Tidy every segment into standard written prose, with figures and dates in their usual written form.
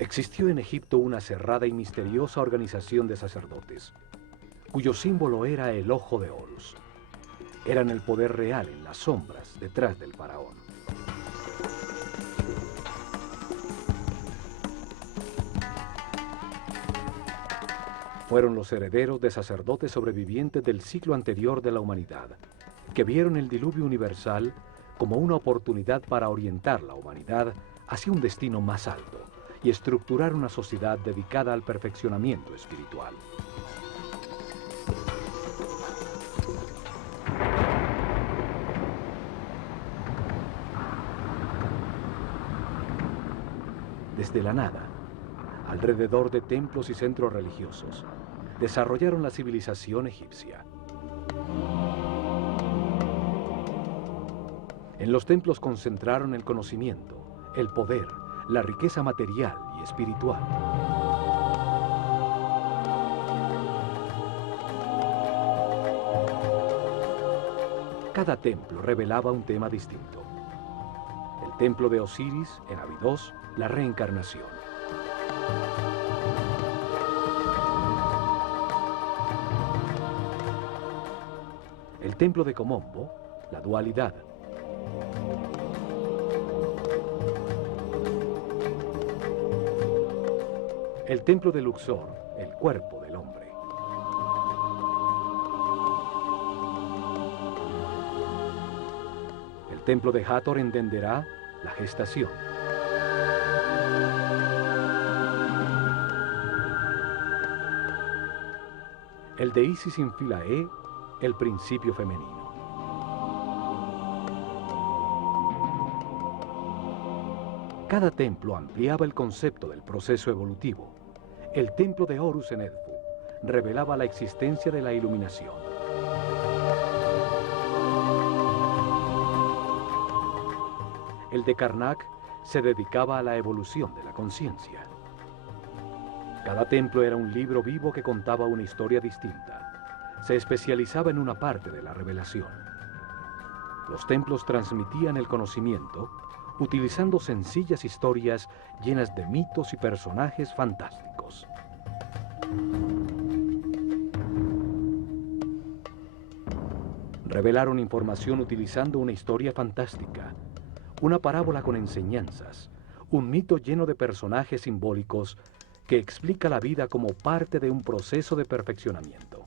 Existió en Egipto una cerrada y misteriosa organización de sacerdotes, cuyo símbolo era el ojo de Horus. Eran el poder real en las sombras detrás del faraón. Fueron los herederos de sacerdotes sobrevivientes del ciclo anterior de la humanidad, que vieron el diluvio universal como una oportunidad para orientar la humanidad hacia un destino más alto y estructurar una sociedad dedicada al perfeccionamiento espiritual. Desde la nada, alrededor de templos y centros religiosos, desarrollaron la civilización egipcia. En los templos concentraron el conocimiento, el poder, la riqueza material y espiritual. Cada templo revelaba un tema distinto. El templo de Osiris, en Abidos, la reencarnación. El templo de Komombo, la dualidad. El templo de Luxor, el cuerpo del hombre. El templo de Hathor en Denderah, la gestación. El de Isis en Philae, el principio femenino. Cada templo ampliaba el concepto del proceso evolutivo. El templo de Horus en Edfu revelaba la existencia de la iluminación. El de Karnak se dedicaba a la evolución de la conciencia. Cada templo era un libro vivo que contaba una historia distinta. Se especializaba en una parte de la revelación. Los templos transmitían el conocimiento utilizando sencillas historias llenas de mitos y personajes fantásticos. Revelaron información utilizando una historia fantástica, una parábola con enseñanzas, un mito lleno de personajes simbólicos que explica la vida como parte de un proceso de perfeccionamiento.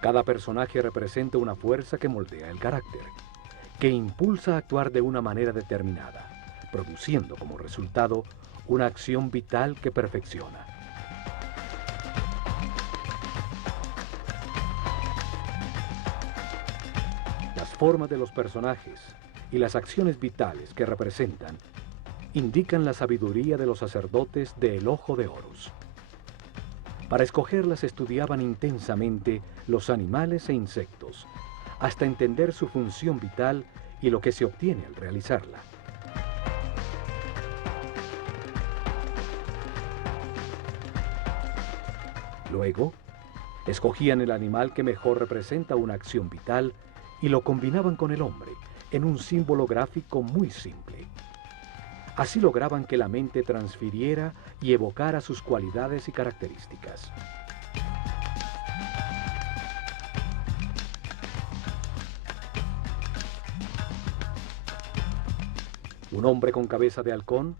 Cada personaje representa una fuerza que moldea el carácter, que impulsa a actuar de una manera determinada, produciendo como resultado una acción vital que perfecciona. Las formas de los personajes y las acciones vitales que representan indican la sabiduría de los sacerdotes del Ojo de Horus. Para escogerlas estudiaban intensamente los animales e insectos, hasta entender su función vital y lo que se obtiene al realizarla. Luego, escogían el animal que mejor representa una acción vital y lo combinaban con el hombre en un símbolo gráfico muy simple. Así lograban que la mente transfiriera y evocara sus cualidades y características. Un hombre con cabeza de halcón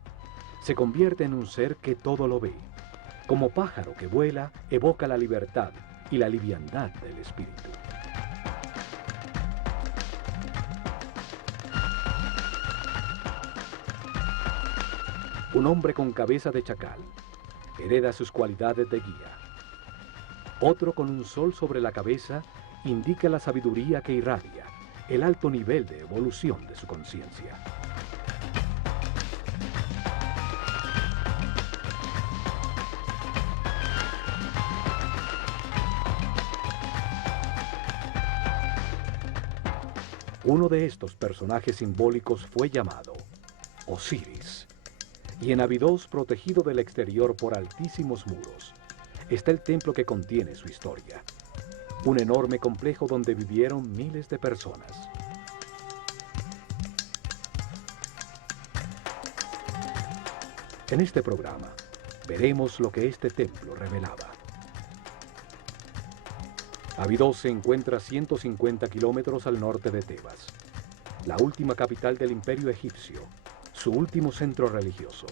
se convierte en un ser que todo lo ve. Como pájaro que vuela, evoca la libertad y la liviandad del espíritu. Un hombre con cabeza de chacal hereda sus cualidades de guía. Otro con un sol sobre la cabeza indica la sabiduría que irradia, el alto nivel de evolución de su conciencia. Uno de estos personajes simbólicos fue llamado Osiris. Y en Abidos, protegido del exterior por altísimos muros, está el templo que contiene su historia. Un enorme complejo donde vivieron miles de personas. En este programa, veremos lo que este templo revelaba. Abidos se encuentra a 150 kilómetros al norte de Tebas, la última capital del Imperio egipcio, su último centro religioso.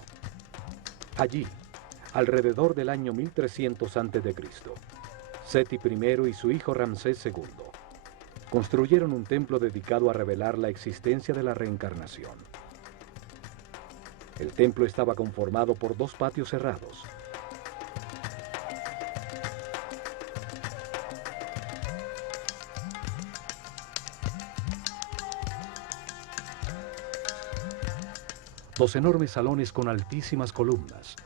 Allí, alrededor del año 1300 a.C., Seti I y su hijo Ramsés II construyeron un templo dedicado a revelar la existencia de la reencarnación. El templo estaba conformado por dos patios cerrados. Dos enormes salones con altísimas columnas.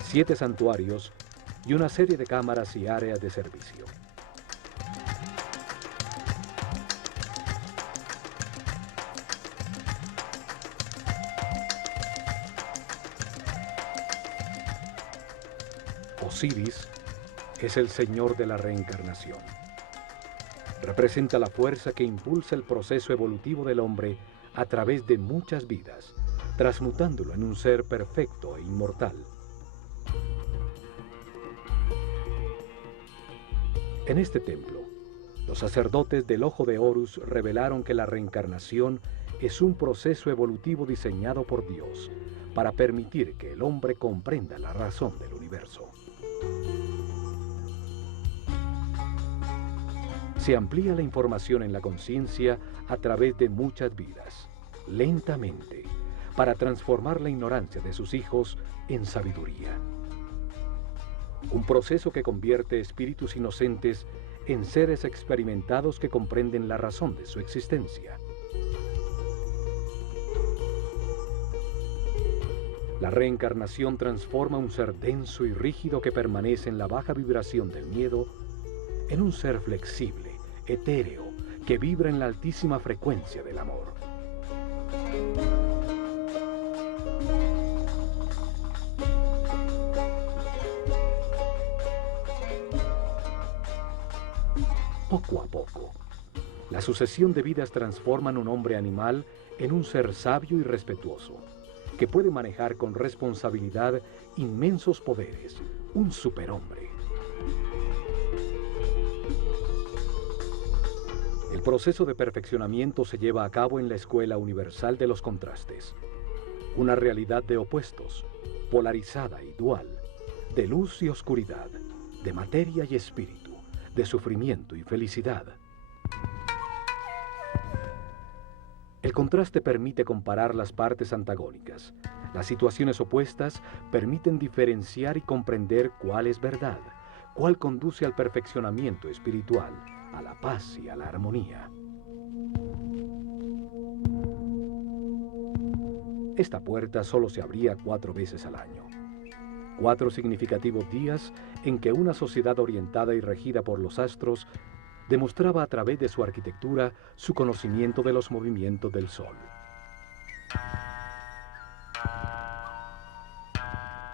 Siete santuarios y una serie de cámaras y áreas de servicio. Osiris es el señor de la reencarnación. Representa la fuerza que impulsa el proceso evolutivo del hombre a través de muchas vidas, transmutándolo en un ser perfecto e inmortal. En este templo, los sacerdotes del Ojo de Horus revelaron que la reencarnación es un proceso evolutivo diseñado por Dios para permitir que el hombre comprenda la razón del universo. Se amplía la información en la conciencia a través de muchas vidas, lentamente, para transformar la ignorancia de sus hijos en sabiduría. Un proceso que convierte espíritus inocentes en seres experimentados que comprenden la razón de su existencia. La reencarnación transforma un ser denso y rígido que permanece en la baja vibración del miedo en un ser flexible, etéreo, que vibra en la altísima frecuencia del amor. Poco a poco, la sucesión de vidas transforman un hombre animal en un ser sabio y respetuoso, que puede manejar con responsabilidad inmensos poderes, un superhombre. El proceso de perfeccionamiento se lleva a cabo en la Escuela Universal de los Contrastes, una realidad de opuestos, polarizada y dual, de luz y oscuridad, de materia y espíritu, de sufrimiento y felicidad. El contraste permite comparar las partes antagónicas. Las situaciones opuestas permiten diferenciar y comprender cuál es verdad, cuál conduce al perfeccionamiento espiritual, a la paz y a la armonía. Esta puerta solo se abría 4 veces al año. 4 significativos días en que una sociedad orientada y regida por los astros demostraba a través de su arquitectura su conocimiento de los movimientos del Sol.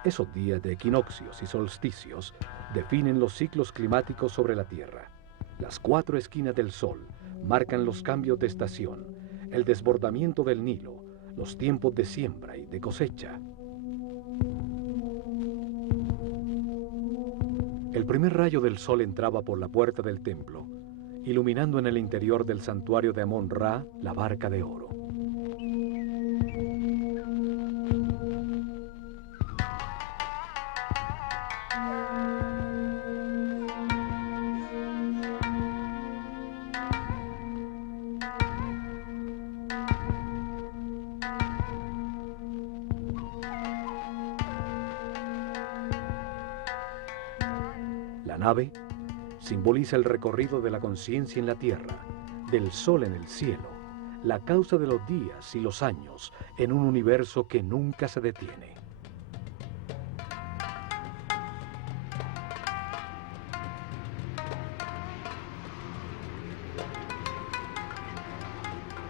Esos días de equinoccios y solsticios definen los ciclos climáticos sobre la Tierra. Las 4 esquinas del Sol marcan los cambios de estación, el desbordamiento del Nilo, los tiempos de siembra y de cosecha. El primer rayo del sol entraba por la puerta del templo, iluminando en el interior del santuario de Amón-Ra la barca de oro. La nave simboliza el recorrido de la conciencia en la tierra, del sol en el cielo, la causa de los días y los años en un universo que nunca se detiene.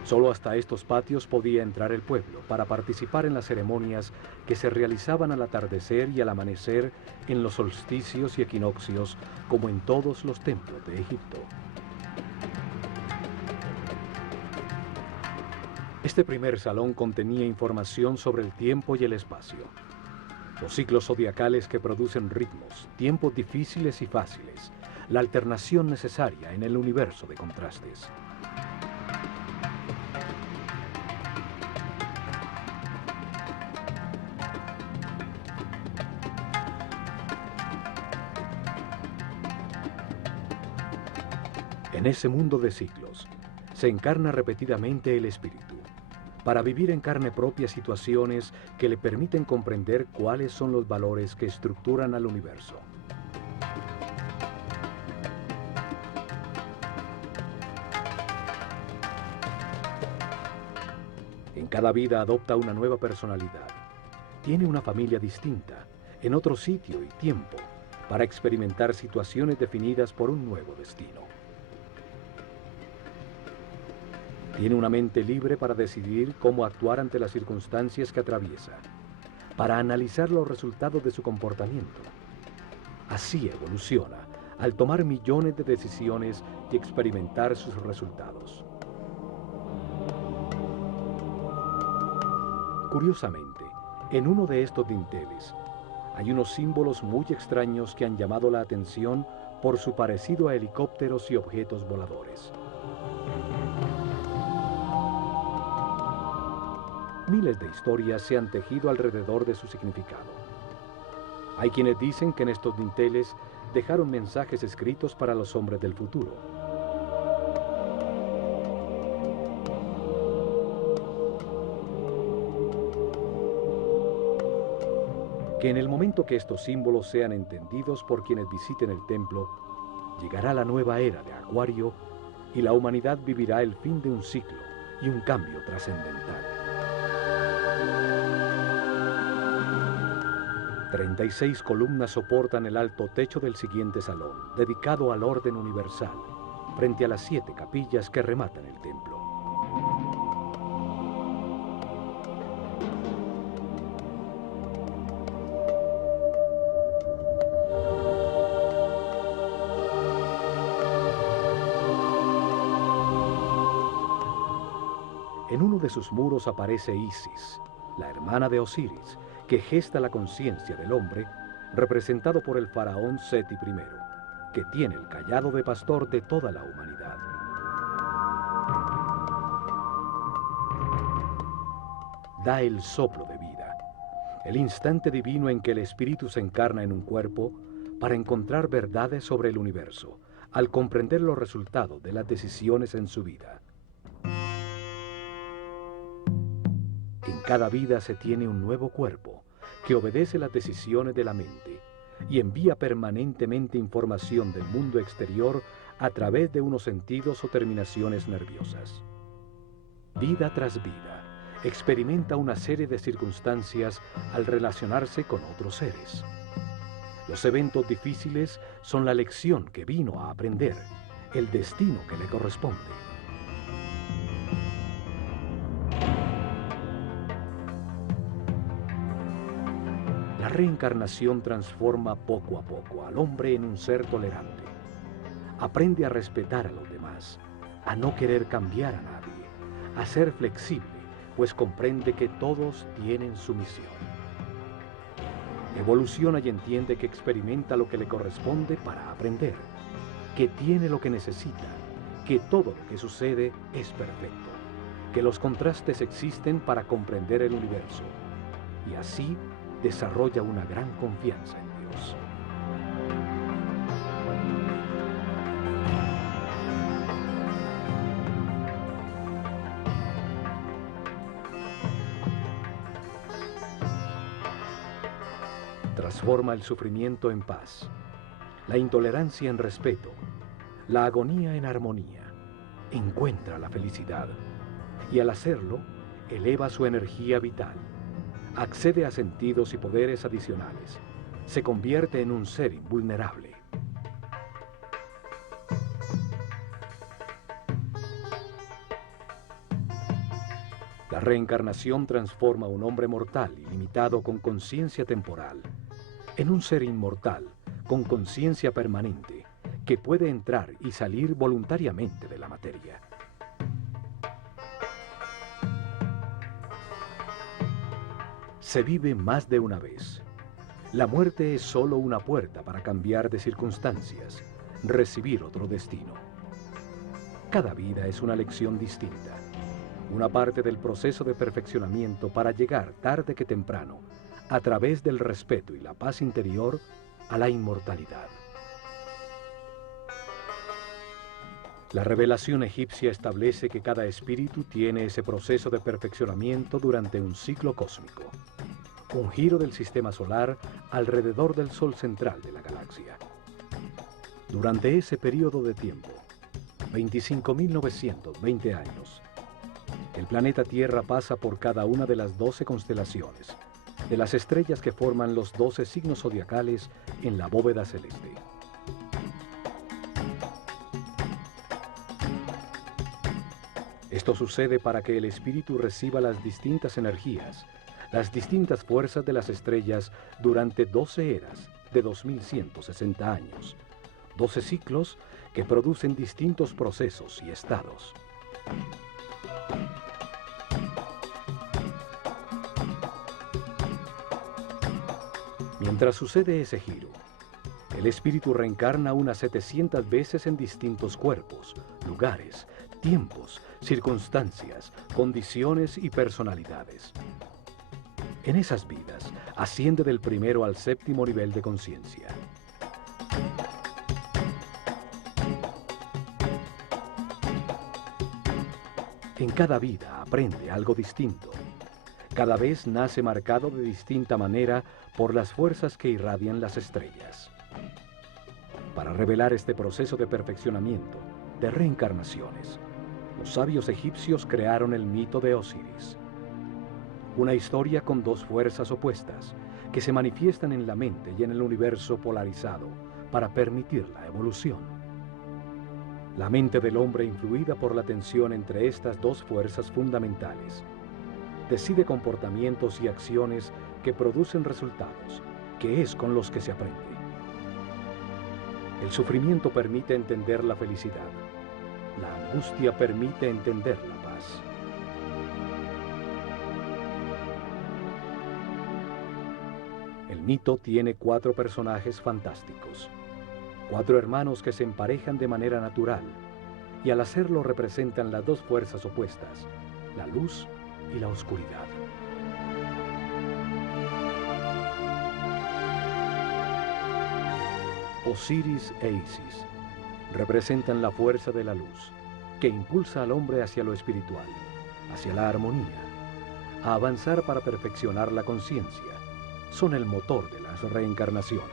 Solo hasta estos patios podía entrar el pueblo para participar en las ceremonias que se realizaban al atardecer y al amanecer en los solsticios y equinoccios, como en todos los templos de Egipto. Este primer salón contenía información sobre el tiempo y el espacio, los ciclos zodiacales que producen ritmos, tiempos difíciles y fáciles, la alternación necesaria en el universo de contrastes. En ese mundo de ciclos, se encarna repetidamente el espíritu, para vivir en carne propia situaciones que le permiten comprender cuáles son los valores que estructuran al universo. En cada vida adopta una nueva personalidad. Tiene una familia distinta, en otro sitio y tiempo, para experimentar situaciones definidas por un nuevo destino. Tiene una mente libre para decidir cómo actuar ante las circunstancias que atraviesa, para analizar los resultados de su comportamiento. Así evoluciona, al tomar millones de decisiones y experimentar sus resultados. Curiosamente, en uno de estos dinteles, hay unos símbolos muy extraños que han llamado la atención por su parecido a helicópteros y objetos voladores. Miles de historias se han tejido alrededor de su significado. Hay quienes dicen que en estos dinteles dejaron mensajes escritos para los hombres del futuro. Que en el momento que estos símbolos sean entendidos por quienes visiten el templo, llegará la nueva era de Acuario y la humanidad vivirá el fin de un ciclo y un cambio trascendental. 36 columnas soportan el alto techo del siguiente salón, dedicado al orden universal, frente a las 7 capillas que rematan el templo. En uno de sus muros aparece Isis, la hermana de Osiris, que gesta la conciencia del hombre, representado por el faraón Seti I, que tiene el cayado de pastor de toda la humanidad. Da el soplo de vida, el instante divino en que el espíritu se encarna en un cuerpo para encontrar verdades sobre el universo, al comprender los resultados de las decisiones en su vida. En cada vida se tiene un nuevo cuerpo que obedece las decisiones de la mente y envía permanentemente información del mundo exterior a través de unos sentidos o terminaciones nerviosas. Vida tras vida, experimenta una serie de circunstancias al relacionarse con otros seres. Los eventos difíciles son la lección que vino a aprender, el destino que le corresponde. La reencarnación transforma poco a poco al hombre en un ser tolerante. Aprende a respetar a los demás, a no querer cambiar a nadie, a ser flexible, pues comprende que todos tienen su misión. Evoluciona y entiende que experimenta lo que le corresponde para aprender, que tiene lo que necesita, que todo lo que sucede es perfecto, que los contrastes existen para comprender el universo, y así desarrolla una gran confianza en Dios. Transforma el sufrimiento en paz, la intolerancia en respeto, la agonía en armonía. Encuentra la felicidad y al hacerlo, eleva su energía vital. Accede a sentidos y poderes adicionales. Se convierte en un ser invulnerable. La reencarnación transforma a un hombre mortal y limitado con conciencia temporal en un ser inmortal con conciencia permanente que puede entrar y salir voluntariamente de la materia. Se vive más de una vez. La muerte es solo una puerta para cambiar de circunstancias, recibir otro destino. Cada vida es una lección distinta, una parte del proceso de perfeccionamiento para llegar tarde que temprano, a través del respeto y la paz interior, a la inmortalidad. La revelación egipcia establece que cada espíritu tiene ese proceso de perfeccionamiento durante un ciclo cósmico, un giro del sistema solar alrededor del Sol central de la galaxia. Durante ese periodo de tiempo, 25.920 años, el planeta Tierra pasa por cada una de las 12 constelaciones, de las estrellas que forman los 12 signos zodiacales en la bóveda celeste. Esto sucede para que el espíritu reciba las distintas energías, las distintas fuerzas de las estrellas durante 12 eras de 2160 años, 12 ciclos que producen distintos procesos y estados. Mientras sucede ese giro, el espíritu reencarna unas 700 veces en distintos cuerpos, lugares, tiempos, circunstancias, condiciones y personalidades. En esas vidas, asciende del primero al séptimo nivel de conciencia. En cada vida aprende algo distinto. Cada vez nace marcado de distinta manera por las fuerzas que irradian las estrellas. Para revelar este proceso de perfeccionamiento, de reencarnaciones, los sabios egipcios crearon el mito de Osiris. Una historia con dos fuerzas opuestas que se manifiestan en la mente y en el universo polarizado para permitir la evolución. La mente del hombre, influida por la tensión entre estas dos fuerzas fundamentales, decide comportamientos y acciones que producen resultados, que es con los que se aprende. El sufrimiento permite entender la felicidad. La angustia permite entender la paz. El mito tiene 4 personajes fantásticos, 4 hermanos que se emparejan de manera natural y al hacerlo representan las dos fuerzas opuestas, la luz y la oscuridad. Osiris e Isis representan la fuerza de la luz, que impulsa al hombre hacia lo espiritual, hacia la armonía, a avanzar para perfeccionar la conciencia. Son el motor de las reencarnaciones.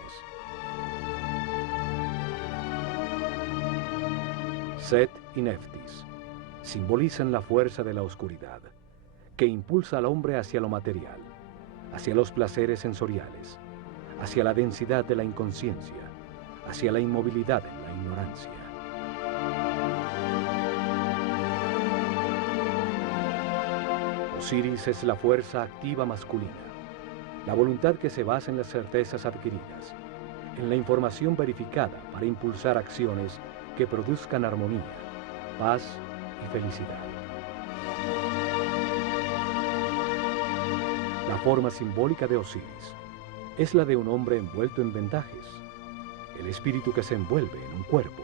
Set y Neftis simbolizan la fuerza de la oscuridad, que impulsa al hombre hacia lo material, hacia los placeres sensoriales, hacia la densidad de la inconsciencia, hacia la inmovilidad en la ignorancia. Osiris es la fuerza activa masculina, la voluntad que se basa en las certezas adquiridas, en la información verificada para impulsar acciones que produzcan armonía, paz y felicidad. La forma simbólica de Osiris es la de un hombre envuelto en vendajes, el espíritu que se envuelve en un cuerpo.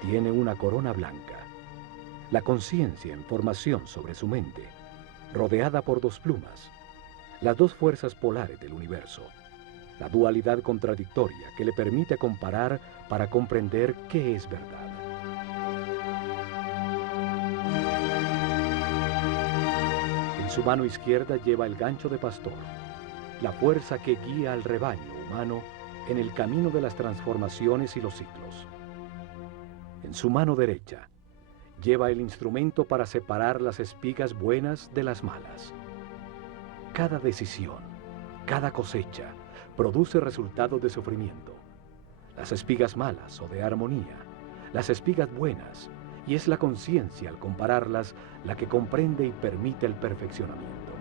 Tiene una corona blanca, la conciencia en formación sobre su mente, rodeada por 2 plumas, las 2 fuerzas polares del universo, la dualidad contradictoria que le permite comparar para comprender qué es verdad. En su mano izquierda lleva el gancho de pastor, la fuerza que guía al rebaño humano en el camino de las transformaciones y los ciclos. En su mano derecha lleva el instrumento para separar las espigas buenas de las malas. Cada decisión, cada cosecha, produce resultados de sufrimiento. Las espigas malas o de armonía, las espigas buenas y es la conciencia, al compararlas, la que comprende y permite el perfeccionamiento.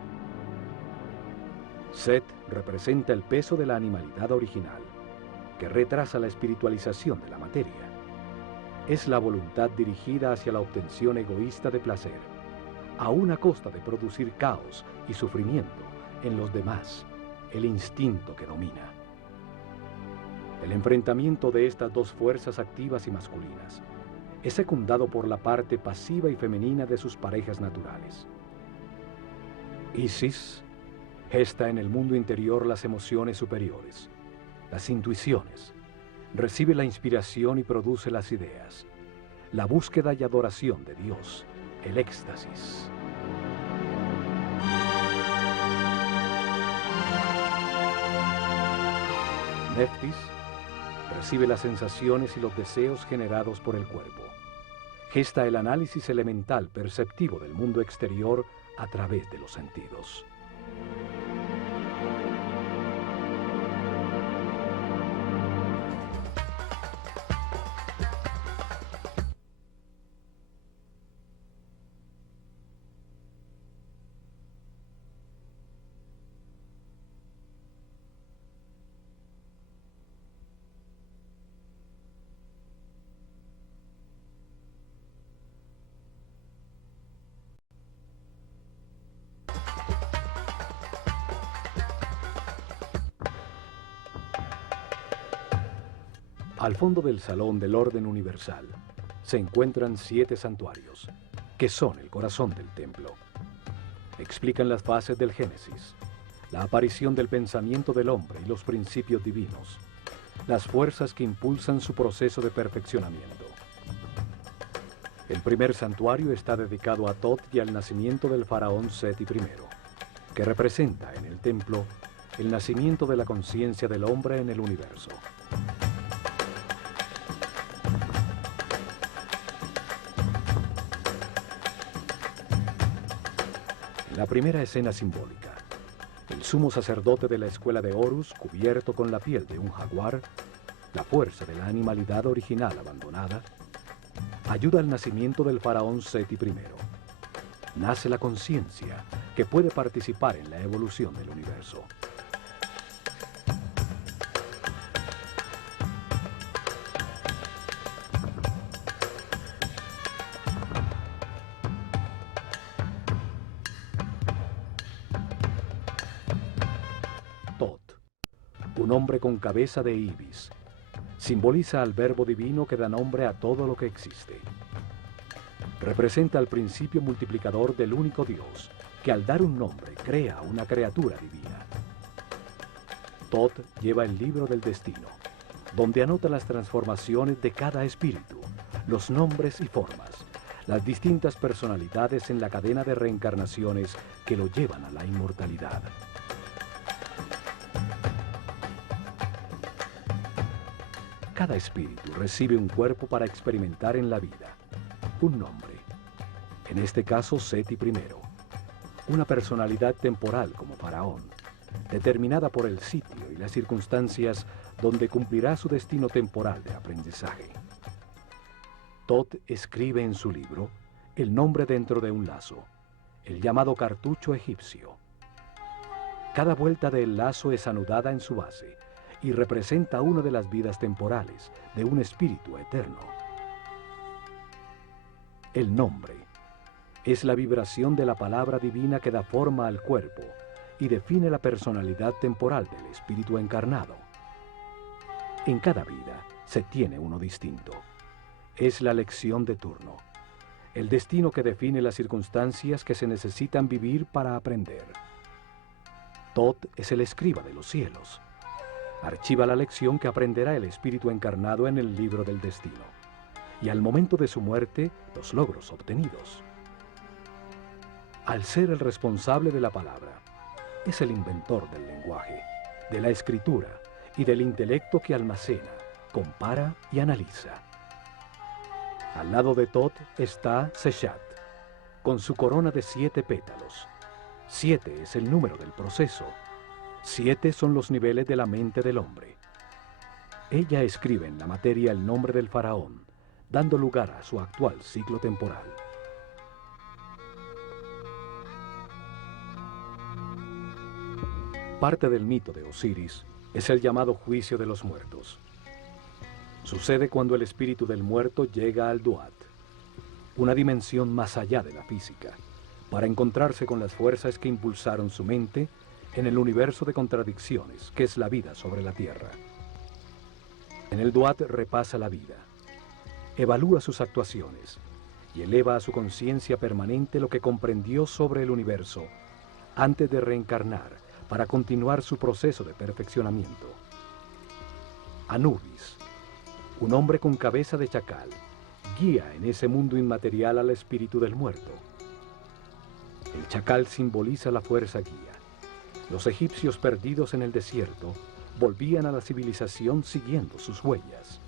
Set representa el peso de la animalidad original, que retrasa la espiritualización de la materia. Es la voluntad dirigida hacia la obtención egoísta de placer, aún a costa de producir caos y sufrimiento en los demás, el instinto que domina. El enfrentamiento de estas dos fuerzas activas y masculinas es secundado por la parte pasiva y femenina de sus parejas naturales. Isis gesta en el mundo interior las emociones superiores, las intuiciones, recibe la inspiración y produce las ideas, la búsqueda y adoración de Dios, el éxtasis. Neftis recibe las sensaciones y los deseos generados por el cuerpo. Gesta el análisis elemental perceptivo del mundo exterior a través de los sentidos. Al fondo del salón del orden universal se encuentran 7 santuarios, que son el corazón del templo. Explican las fases del Génesis, la aparición del pensamiento del hombre y los principios divinos, las fuerzas que impulsan su proceso de perfeccionamiento. El primer santuario está dedicado a Thoth y al nacimiento del faraón Seti I, que representa en el templo el nacimiento de la conciencia del hombre en el universo. La primera escena simbólica, el sumo sacerdote de la escuela de Horus, cubierto con la piel de un jaguar, la fuerza de la animalidad original abandonada, ayuda al nacimiento del faraón Seti I. Nace la conciencia que puede participar en la evolución del universo. Un hombre con cabeza de ibis, simboliza al verbo divino que da nombre a todo lo que existe. Representa al principio multiplicador del único Dios, que al dar un nombre crea una criatura divina. Thoth lleva el libro del destino, donde anota las transformaciones de cada espíritu, los nombres y formas, las distintas personalidades en la cadena de reencarnaciones que lo llevan a la inmortalidad. Cada espíritu recibe un cuerpo para experimentar en la vida, un nombre. En este caso, Seti I, una personalidad temporal como faraón, determinada por el sitio y las circunstancias donde cumplirá su destino temporal de aprendizaje. Thoth escribe en su libro el nombre dentro de un lazo, el llamado cartucho egipcio. Cada vuelta del lazo es anudada en su base y representa una de las vidas temporales de un espíritu eterno. El nombre es la vibración de la palabra divina que da forma al cuerpo y define la personalidad temporal del espíritu encarnado. En cada vida se tiene uno distinto. Es la lección de turno, el destino que define las circunstancias que se necesitan vivir para aprender. Thoth es el escriba de los cielos. Archiva la lección que aprenderá el espíritu encarnado en el libro del destino, y al momento de su muerte, los logros obtenidos. Al ser el responsable de la palabra, es el inventor del lenguaje, de la escritura y del intelecto que almacena, compara y analiza. Al lado de Thoth está Seshat, con su corona de 7 pétalos. 7 es el número del proceso. 7 son los niveles de la mente del hombre. Ella escribe en la materia el nombre del faraón, dando lugar a su actual ciclo temporal. Parte del mito de Osiris es el llamado juicio de los muertos. Sucede cuando el espíritu del muerto llega al Duat, una dimensión más allá de la física, para encontrarse con las fuerzas que impulsaron su mente en el universo de contradicciones que es la vida sobre la Tierra. En el Duat repasa la vida, evalúa sus actuaciones y eleva a su conciencia permanente lo que comprendió sobre el universo antes de reencarnar para continuar su proceso de perfeccionamiento. Anubis, un hombre con cabeza de chacal, guía en ese mundo inmaterial al espíritu del muerto. El chacal simboliza la fuerza guía. Los egipcios perdidos en el desierto volvían a la civilización siguiendo sus huellas.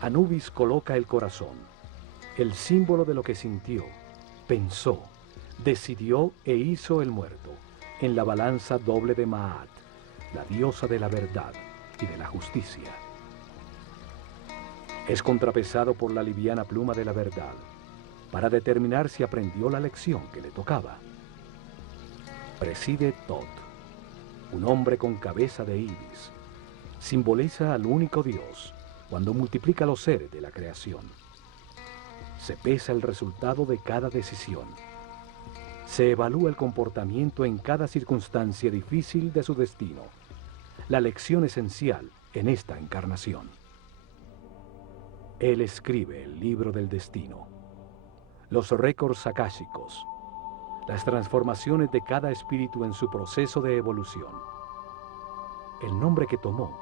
Anubis coloca el corazón, el símbolo de lo que sintió, pensó, decidió e hizo el muerto, en la balanza doble de Maat, la diosa de la verdad y de la justicia. Es contrapesado por la liviana pluma de la verdad, para determinar si aprendió la lección que le tocaba. Preside Tot, un hombre con cabeza de ibis. Simboliza al único Dios cuando multiplica los seres de la creación. Se pesa el resultado de cada decisión. Se evalúa el comportamiento en cada circunstancia difícil de su destino, la lección esencial en esta encarnación. Él escribe el libro del destino, los récords akáshicos, las transformaciones de cada espíritu en su proceso de evolución, el nombre que tomó,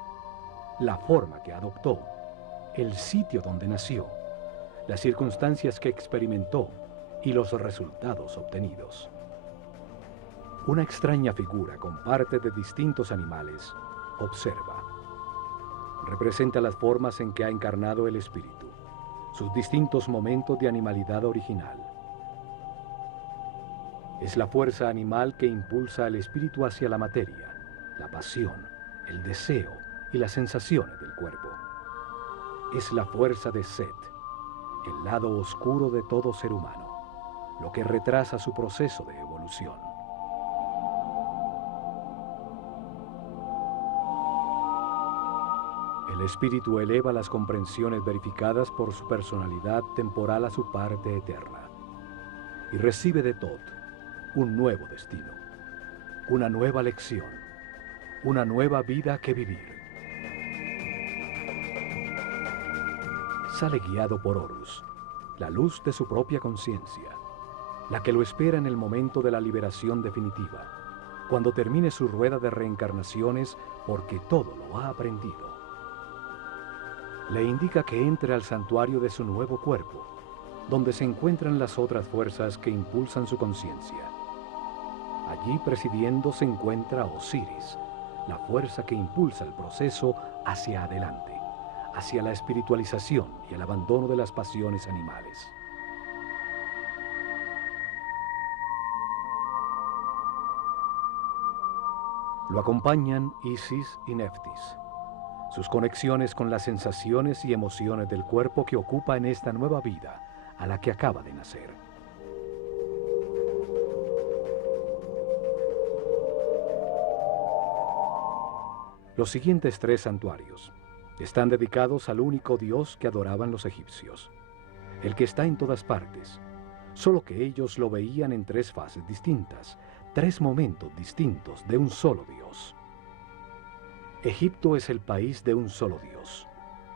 la forma que adoptó, el sitio donde nació, las circunstancias que experimentó y los resultados obtenidos. Una extraña figura con partes de distintos animales observa. Representa las formas en que ha encarnado el espíritu, sus distintos momentos de animalidad original. Es la fuerza animal que impulsa al espíritu hacia la materia, la pasión, el deseo y las sensaciones del cuerpo. Es la fuerza de Set, el lado oscuro de todo ser humano, lo que retrasa su proceso de evolución. El espíritu eleva las comprensiones verificadas por su personalidad temporal a su parte eterna y recibe de Tot un nuevo destino, una nueva lección, una nueva vida que vivir. Sale guiado por Horus, la luz de su propia conciencia, la que lo espera en el momento de la liberación definitiva, cuando termine su rueda de reencarnaciones porque todo lo ha aprendido. Le indica que entre al santuario de su nuevo cuerpo, donde se encuentran las otras fuerzas que impulsan su conciencia. Allí presidiendo se encuentra Osiris, la fuerza que impulsa el proceso hacia adelante, hacia la espiritualización y el abandono de las pasiones animales. Lo acompañan Isis y Neftis, sus conexiones con las sensaciones y emociones del cuerpo que ocupa en esta nueva vida a la que acaba de nacer. Los siguientes 3 santuarios están dedicados al único Dios que adoraban los egipcios, el que está en todas partes, solo que ellos lo veían en 3 fases distintas, 3 momentos distintos de un solo Dios. Egipto es el país de un solo Dios,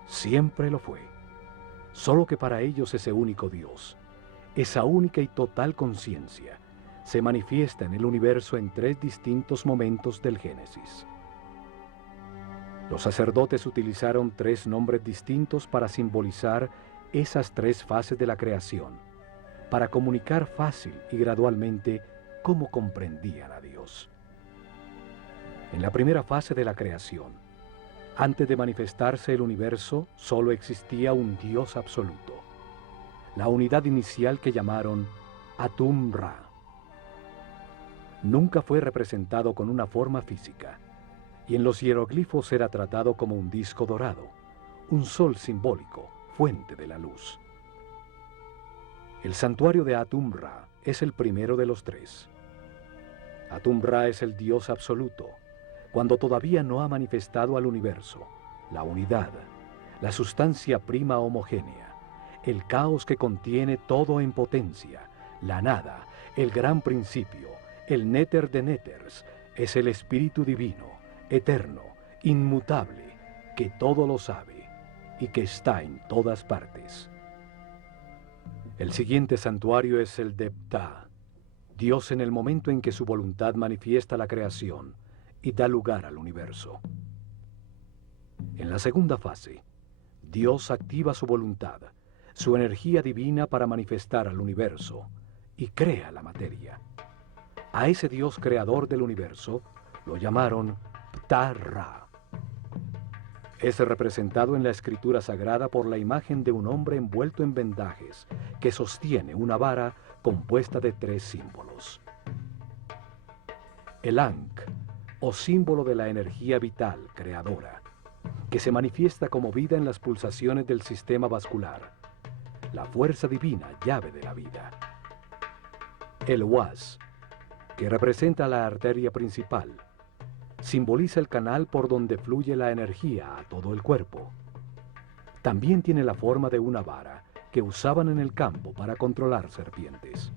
siempre lo fue, solo que para ellos ese único Dios, esa única y total conciencia, se manifiesta en el universo en 3 distintos momentos del Génesis. Los sacerdotes utilizaron 3 nombres distintos para simbolizar esas 3 fases de la creación, para comunicar fácil y gradualmente cómo comprendían a Dios. En la primera fase de la creación, antes de manifestarse el universo, solo existía un Dios absoluto, la unidad inicial que llamaron Atum-Ra. Nunca fue representado con una forma física. y en los hieroglifos era tratado como un disco dorado, un sol simbólico, fuente de la luz. El santuario de Atum-Ra es el primero de los tres. Atum-Ra es el Dios absoluto, cuando todavía no ha manifestado al universo, la unidad, la sustancia prima homogénea, el caos que contiene todo en potencia, la nada, el gran principio, el néter de néters, es el Espíritu Divino, eterno, inmutable, que todo lo sabe y que está en todas partes. El siguiente santuario es el de Ptah, Dios en el momento en que su voluntad manifiesta la creación y da lugar al universo. En la segunda fase, Dios activa su voluntad, su energía divina para manifestar al universo y crea la materia. A ese Dios creador del universo lo llamaron Ptah-Ra. Es representado en la escritura sagrada por la imagen de un hombre envuelto en vendajes que sostiene una vara compuesta de tres símbolos. El Ankh, o símbolo de la energía vital creadora, que se manifiesta como vida en las pulsaciones del sistema vascular, la fuerza divina, llave de la vida. El Was, que representa la arteria principal, simboliza el canal por donde fluye la energía a todo el cuerpo. También tiene la forma de una vara que usaban en el campo para controlar serpientes.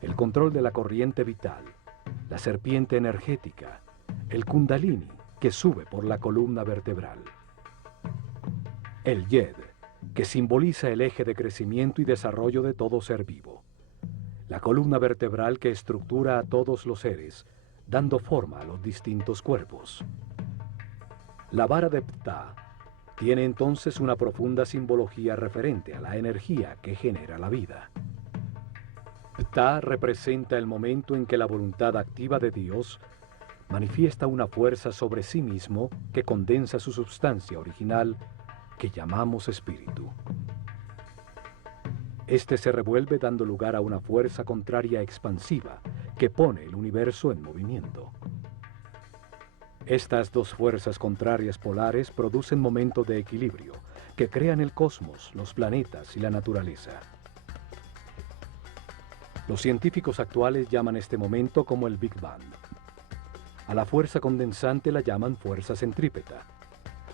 El control de la corriente vital, la serpiente energética, el kundalini que sube por la columna vertebral. El Yed, que simboliza el eje de crecimiento y desarrollo de todo ser vivo. La columna vertebral que estructura a todos los seres, dando forma a los distintos cuerpos. La vara de Ptah tiene entonces una profunda simbología referente a la energía que genera la vida. Ptah representa el momento en que la voluntad activa de Dios manifiesta una fuerza sobre sí mismo que condensa su substancia original, que llamamos espíritu. Este se revuelve dando lugar a una fuerza contraria expansiva que pone el universo en movimiento. Estas dos fuerzas contrarias polares producen momentos de equilibrio que crean el cosmos, los planetas y la naturaleza. Los científicos actuales llaman este momento como el Big Bang. A la fuerza condensante la llaman fuerza centrípeta.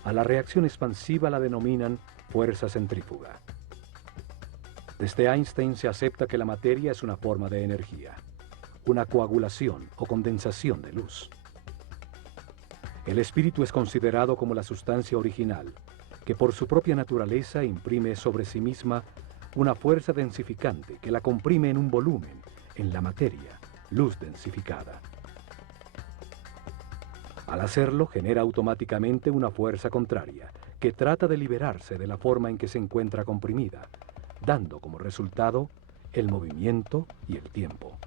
A la reacción expansiva la denominan fuerza centrífuga. Desde Einstein se acepta que la materia es una forma de energía, una coagulación o condensación de luz. El espíritu es considerado como la sustancia original, que por su propia naturaleza imprime sobre sí misma una fuerza densificante que la comprime en un volumen, en la materia, luz densificada. Al hacerlo, genera automáticamente una fuerza contraria, que trata de liberarse de la forma en que se encuentra comprimida, dando como resultado el movimiento y el tiempo.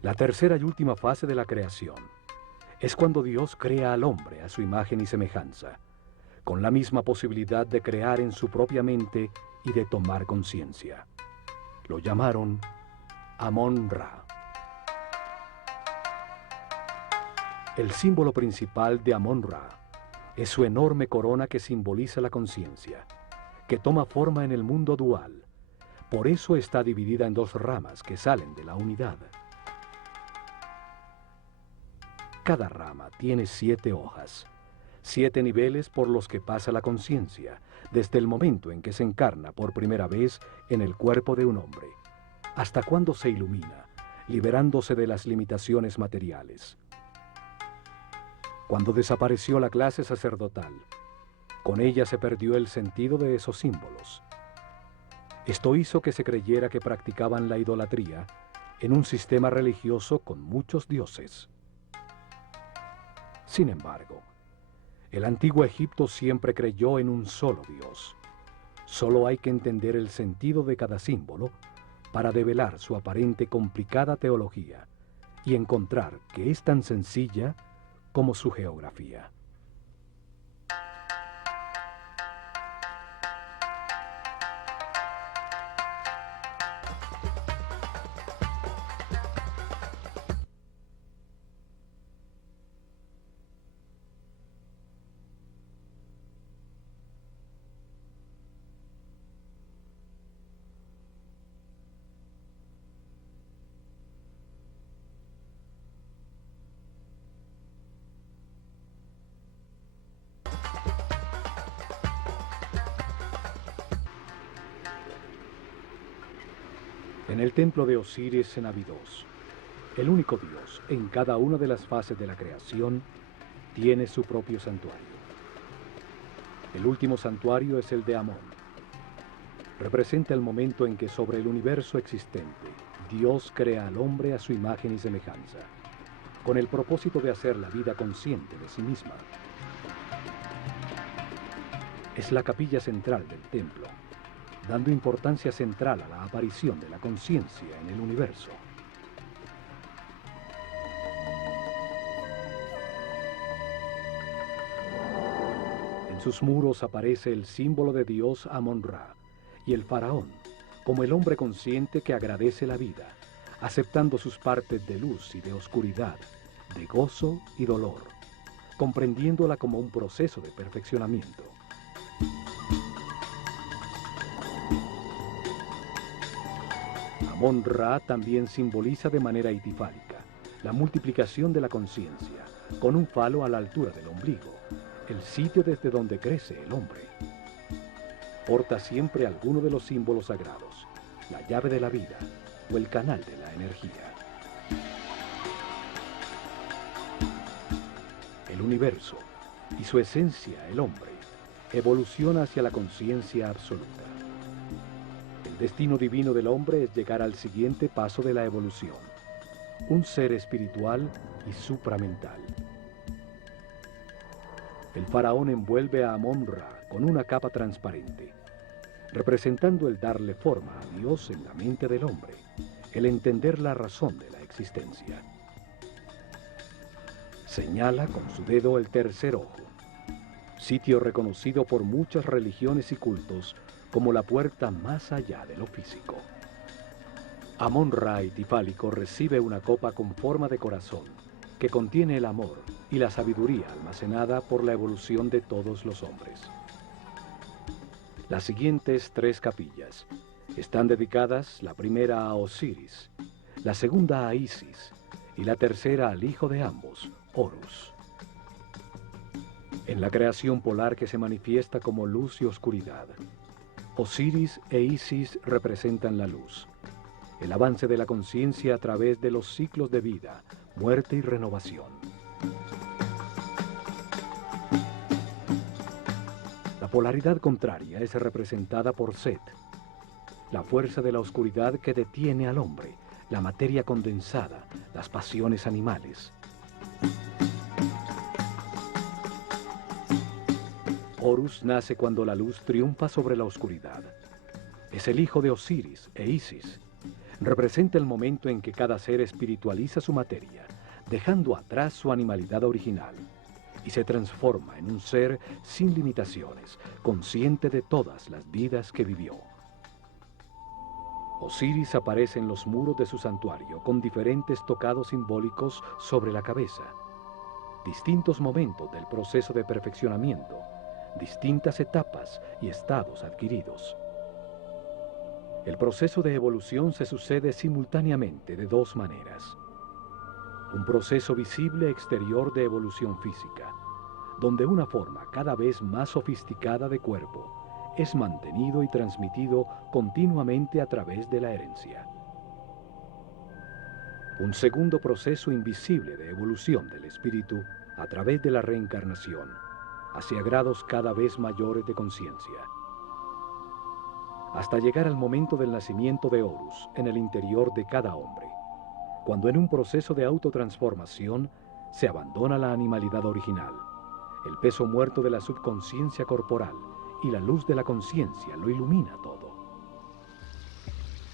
La tercera y última fase de la creación es cuando Dios crea al hombre a su imagen y semejanza, con la misma posibilidad de crear en su propia mente y de tomar conciencia. Lo llamaron Amon-Ra. El símbolo principal de Amon-Ra es su enorme corona que simboliza la conciencia, que toma forma en el mundo dual. Por eso está dividida en dos ramas que salen de la unidad. Cada rama tiene 7 hojas, 7 niveles por los que pasa la conciencia, desde el momento en que se encarna por primera vez en el cuerpo de un hombre, hasta cuando se ilumina, liberándose de las limitaciones materiales. Cuando desapareció la clase sacerdotal, con ella se perdió el sentido de esos símbolos. Esto hizo que se creyera que practicaban la idolatría en un sistema religioso con muchos dioses. Sin embargo, el antiguo Egipto siempre creyó en un solo Dios. Solo hay que entender el sentido de cada símbolo para develar su aparente complicada teología y encontrar que es tan sencilla como su geografía. En el templo de Osiris en Abidos, el único dios en cada una de las fases de la creación tiene su propio santuario. El último santuario es el de Amón. Representa el momento en que sobre el universo existente, Dios crea al hombre a su imagen y semejanza, con el propósito de hacer la vida consciente de sí misma. Es la capilla central del templo, dando importancia central a la aparición de la conciencia en el universo. En sus muros aparece el símbolo de Dios Amón-Ra y el faraón, como el hombre consciente que agradece la vida, aceptando sus partes de luz y de oscuridad, de gozo y dolor, comprendiéndola como un proceso de perfeccionamiento. Amón-Ra también simboliza de manera itifálica la multiplicación de la conciencia, con un falo a la altura del ombligo, el sitio desde donde crece el hombre. Porta siempre alguno de los símbolos sagrados, la llave de la vida o el canal de la energía. El universo y su esencia, el hombre, evoluciona hacia la conciencia absoluta. El destino divino del hombre es llegar al siguiente paso de la evolución, un ser espiritual y supramental. El faraón envuelve a Amón-Ra con una capa transparente, representando el darle forma a Dios en la mente del hombre, el entender la razón de la existencia. Señala con su dedo el tercer ojo, sitio reconocido por muchas religiones y cultos como la puerta más allá de lo físico. Amón-Ra itifálico recibe una copa con forma de corazón que contiene el amor y la sabiduría almacenada por la evolución de todos los hombres. Las siguientes 3 capillas están dedicadas, la primera a Osiris, la segunda a Isis y la tercera al hijo de ambos, Horus. En la creación polar que se manifiesta como luz y oscuridad, Osiris e Isis representan la luz, el avance de la conciencia a través de los ciclos de vida, muerte y renovación. La polaridad contraria es representada por Set, la fuerza de la oscuridad que detiene al hombre, la materia condensada, las pasiones animales. Horus nace cuando la luz triunfa sobre la oscuridad. Es el hijo de Osiris e Isis. Representa el momento en que cada ser espiritualiza su materia, dejando atrás su animalidad original, y se transforma en un ser sin limitaciones, consciente de todas las vidas que vivió. Osiris aparece en los muros de su santuario con diferentes tocados simbólicos sobre la cabeza, distintos momentos del proceso de perfeccionamiento, distintas etapas y estados adquiridos. El proceso de evolución se sucede simultáneamente de 2 maneras. Un proceso visible exterior de evolución física, donde una forma cada vez más sofisticada de cuerpo es mantenido y transmitido continuamente a través de la herencia. Un segundo proceso invisible de evolución del espíritu a través de la reencarnación, hacia grados cada vez mayores de conciencia, hasta llegar al momento del nacimiento de Horus en el interior de cada hombre, cuando en un proceso de autotransformación se abandona la animalidad original, el peso muerto de la subconsciencia corporal y la luz de la conciencia lo ilumina todo.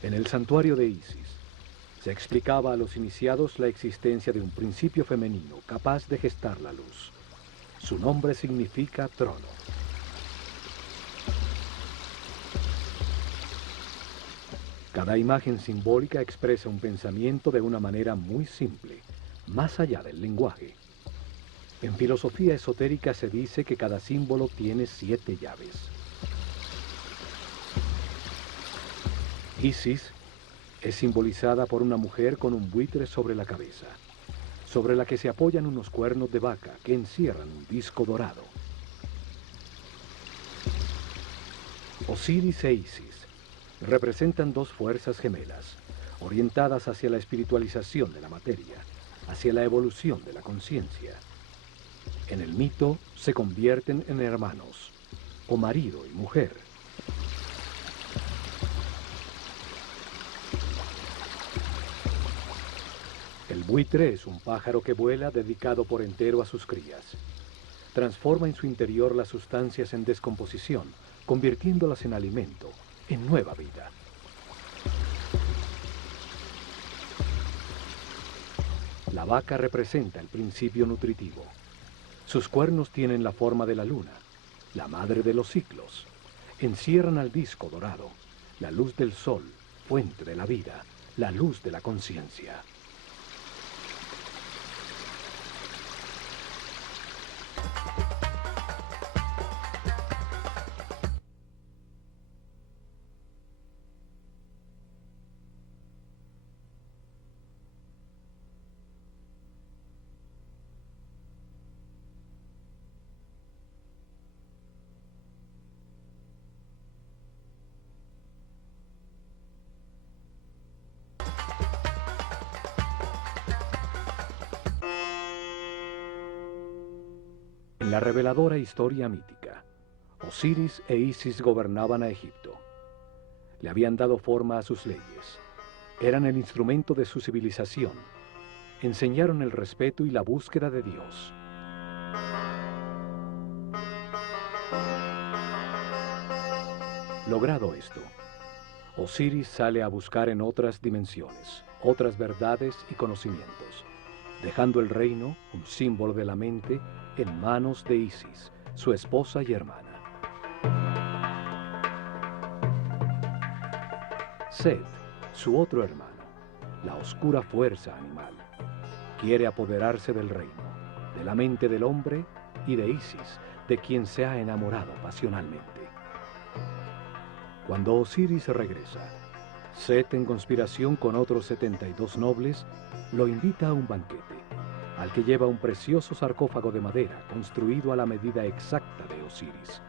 En el santuario de Isis se explicaba a los iniciados la existencia de un principio femenino capaz de gestar la luz. Su nombre significa trono. Cada imagen simbólica expresa un pensamiento de una manera muy simple, más allá del lenguaje. En filosofía esotérica se dice que cada símbolo tiene 7 llaves. Isis es simbolizada por una mujer con un buitre sobre la cabeza, sobre la que se apoyan unos cuernos de vaca que encierran un disco dorado. Osiris e Isis representan 2 fuerzas gemelas, orientadas hacia la espiritualización de la materia, hacia la evolución de la conciencia. En el mito se convierten en hermanos, o marido y mujer. El buitre es un pájaro que vuela dedicado por entero a sus crías. Transforma en su interior las sustancias en descomposición, convirtiéndolas en alimento, en nueva vida. La vaca representa el principio nutritivo. Sus cuernos tienen la forma de la luna, la madre de los ciclos. Encierran al disco dorado, la luz del sol, fuente de la vida, la luz de la conciencia. En la reveladora historia mítica, Osiris e Isis gobernaban a Egipto. Le habían dado forma a sus leyes. Eran el instrumento de su civilización. Enseñaron el respeto y la búsqueda de Dios. Logrado esto, Osiris sale a buscar en otras dimensiones, otras verdades y conocimientos, dejando el reino, un símbolo de la mente, en manos de Isis, su esposa y hermana. Set, su otro hermano, la oscura fuerza animal, quiere apoderarse del reino, de la mente del hombre y de Isis, de quien se ha enamorado pasionalmente. Cuando Osiris regresa, Set, en conspiración con otros 72 nobles, lo invita a un banquete, al que lleva un precioso sarcófago de madera construido a la medida exacta de Osiris.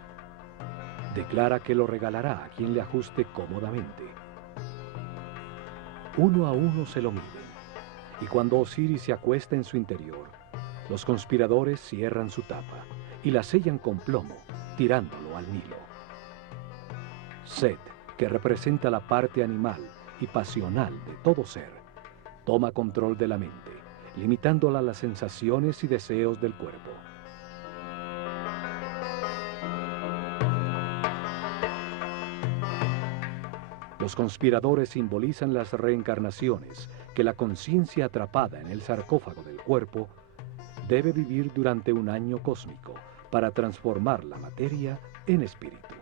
Declara que lo regalará a quien le ajuste cómodamente. Uno a uno se lo miden, y cuando Osiris se acuesta en su interior, los conspiradores cierran su tapa y la sellan con plomo, tirándolo al Nilo. Set, que representa la parte animal y pasional de todo ser, toma control de la mente, limitándola a las sensaciones y deseos del cuerpo. Los conspiradores simbolizan las reencarnaciones que la conciencia atrapada en el sarcófago del cuerpo debe vivir durante un año cósmico para transformar la materia en espíritu.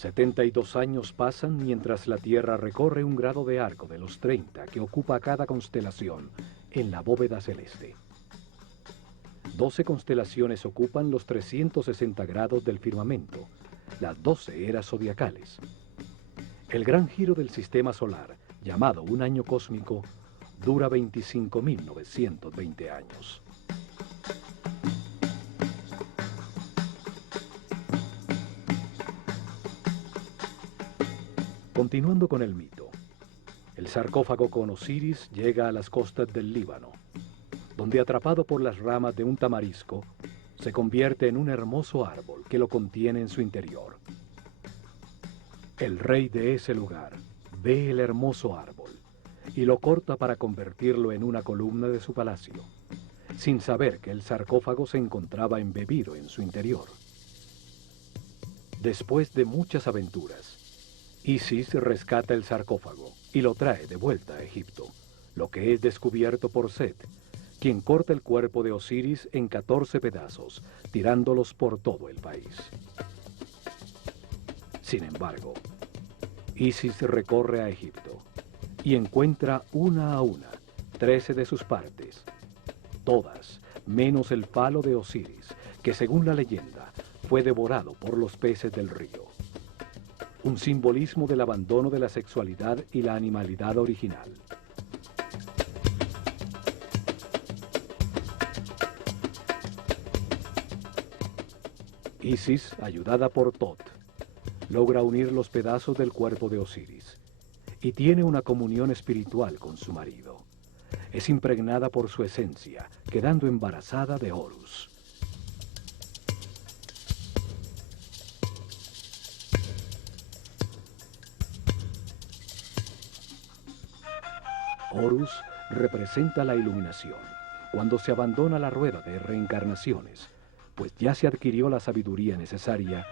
$72 años pasan mientras la Tierra recorre un grado de arco de los 30 que ocupa cada constelación en la bóveda celeste. 12 constelaciones ocupan los 360 grados del firmamento, las 12 eras zodiacales. El gran giro del sistema solar, llamado un año cósmico, dura 25.920 años. Continuando con el mito, el sarcófago con Osiris llega a las costas del Líbano, donde, atrapado por las ramas de un tamarisco, se convierte en un hermoso árbol que lo contiene en su interior. El rey de ese lugar ve el hermoso árbol y lo corta para convertirlo en una columna de su palacio, sin saber que el sarcófago se encontraba embebido en su interior. Después de muchas aventuras, Isis rescata el sarcófago y lo trae de vuelta a Egipto, lo que es descubierto por Set, quien corta el cuerpo de Osiris en 14 pedazos, tirándolos por todo el país. Sin embargo, Isis recorre a Egipto y encuentra una a una 13 de sus partes, todas menos el falo de Osiris, que según la leyenda fue devorado por los peces del río. Un simbolismo del abandono de la sexualidad y la animalidad original. Isis, ayudada por Tot, logra unir los pedazos del cuerpo de Osiris y tiene una comunión espiritual con su marido. Es impregnada por su esencia, quedando embarazada de Horus. Horus representa la iluminación, cuando se abandona la rueda de reencarnaciones, pues ya se adquirió la sabiduría necesaria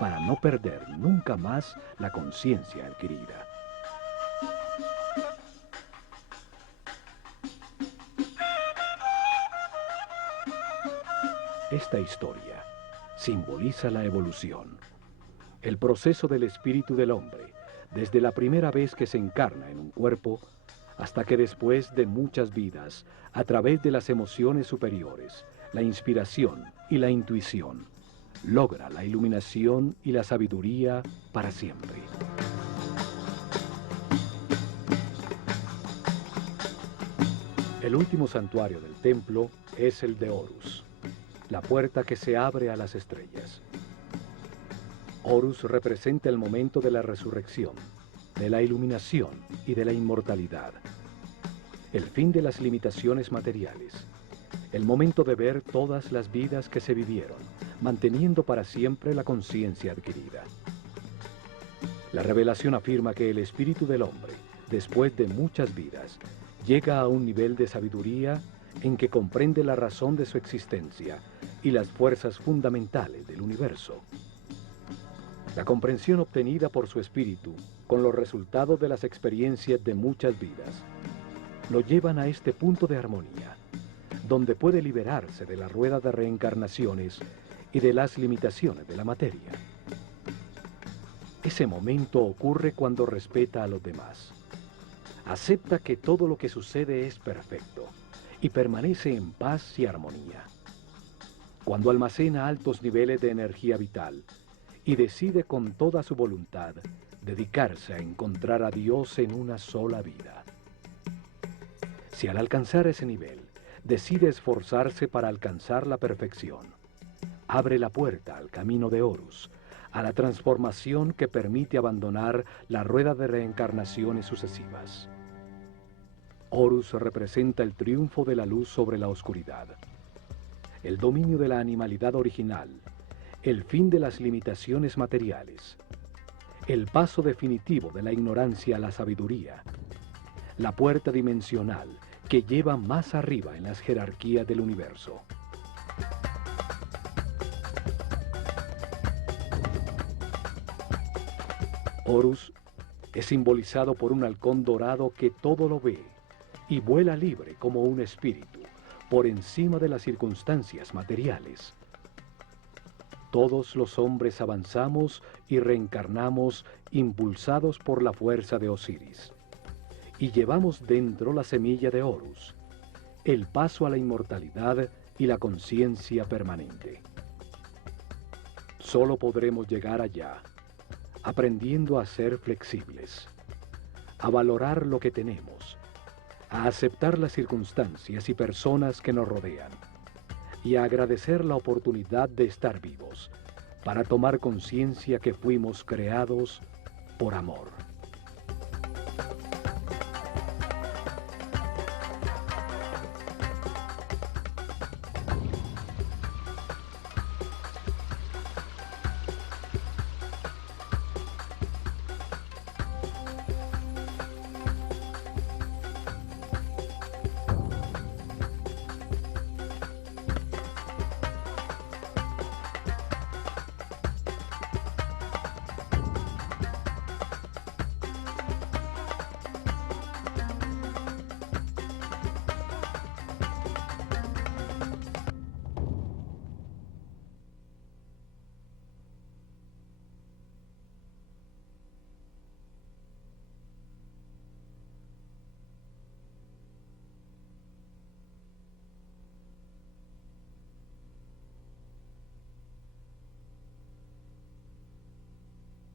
para no perder nunca más la conciencia adquirida. Esta historia simboliza la evolución, el proceso del espíritu del hombre, desde la primera vez que se encarna en un cuerpo, hasta que después de muchas vidas, a través de las emociones superiores, la inspiración y la intuición, logra la iluminación y la sabiduría para siempre. El último santuario del templo es el de Horus, la puerta que se abre a las estrellas. Horus representa el momento de la resurrección, de la iluminación y de la inmortalidad. El fin de las limitaciones materiales, el momento de ver todas las vidas que se vivieron, manteniendo para siempre la conciencia adquirida. La revelación afirma que el espíritu del hombre, después de muchas vidas, llega a un nivel de sabiduría en que comprende la razón de su existencia y las fuerzas fundamentales del universo. La comprensión obtenida por su espíritu, con los resultados de las experiencias de muchas vidas, lo llevan a este punto de armonía, donde puede liberarse de la rueda de reencarnaciones y de las limitaciones de la materia. Ese momento ocurre cuando respeta a los demás. Acepta que todo lo que sucede es perfecto y permanece en paz y armonía. Cuando almacena altos niveles de energía vital y decide con toda su voluntad dedicarse a encontrar a Dios en una sola vida. Si al alcanzar ese nivel decide esforzarse para alcanzar la perfección, abre la puerta al camino de Horus, a la transformación que permite abandonar la rueda de reencarnaciones sucesivas. Horus representa el triunfo de la luz sobre la oscuridad, el dominio de la animalidad original, el fin de las limitaciones materiales, el paso definitivo de la ignorancia a la sabiduría, la puerta dimensional que lleva más arriba en las jerarquías del universo. Horus es simbolizado por un halcón dorado que todo lo ve y vuela libre como un espíritu, por encima de las circunstancias materiales. Todos los hombres avanzamos y reencarnamos impulsados por la fuerza de Osiris, y llevamos dentro la semilla de Horus, el paso a la inmortalidad y la conciencia permanente. Solo podremos llegar allá, aprendiendo a ser flexibles, a valorar lo que tenemos, a aceptar las circunstancias y personas que nos rodean, y a agradecer la oportunidad de estar vivos, para tomar conciencia que fuimos creados por amor.